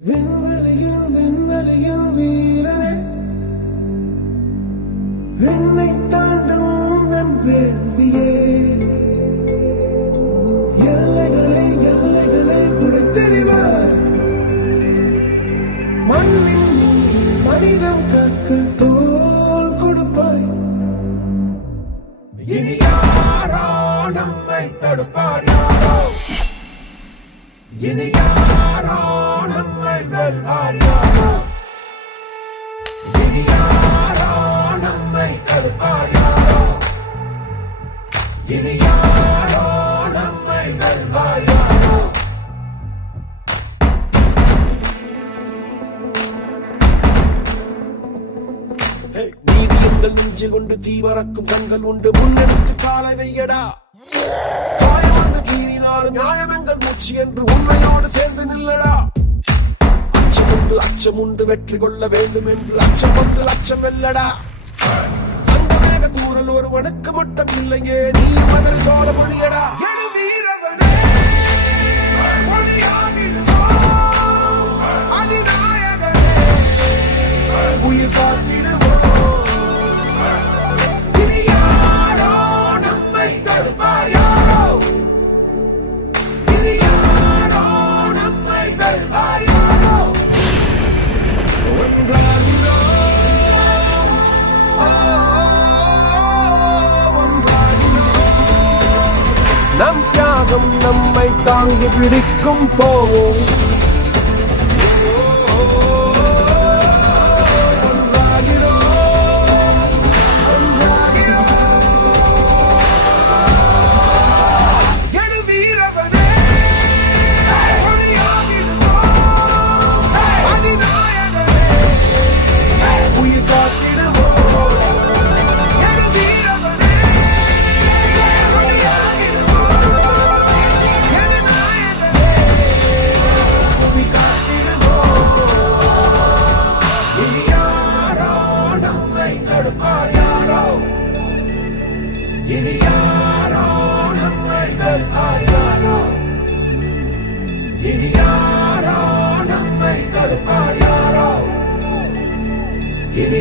விண்வெளியில் விண்வெளியில் வீரனே, விண்ணை தாண்டும் நன் வேள்வியே, எல்லைகளை எல்லைகளை பிடித்தெறிவார். மண்ணின் மனிதம் கற்க தோல் கொடுப்பாய். இனி யாரோ நம்மை தடுப்பார், யாரோ இனி யாரோ நம்மை வெல்வார், யாரோ இனி யாரோ நம்மை தடுப்பார், யாரோ இனி யாரோ நம்மை வெல்வார், யாரோ. நீதி எங்கள் நெஞ்சு கொண்டு தீவரக்கும் கண்கள் உண்டு, முன்னெடுத்து காலை வையடா. கீறினாலும் நியாயம் எங்கள் மூச்சு என்று உண்மையோடு சேர்ந்து நில்லடா. அச்சம் உண்டு வெற்றி கொள்ள வேண்டும் என்று அச்சம் கொண்டு லட்சம் வெல்லடா. அந்த மேக தூரல் ஒருவனுக்கு மட்டும் இல்லையே, நீ மதல் தோட மொழியடா. உயிர் காத்திடுவோம். இனி யாரோ நம்மை தடுப்பார், யாரோ இனி யாரோ நம்மை வெல்வார், யாரோ. நம் தியாகம் நம்மை தாங்கி பிடிக்கும், போவோம். இனி யாரோ நம்மை வெல்வார், யாரோ இனி யாரோ நம்மை தடுப்பார், யாரோ இனி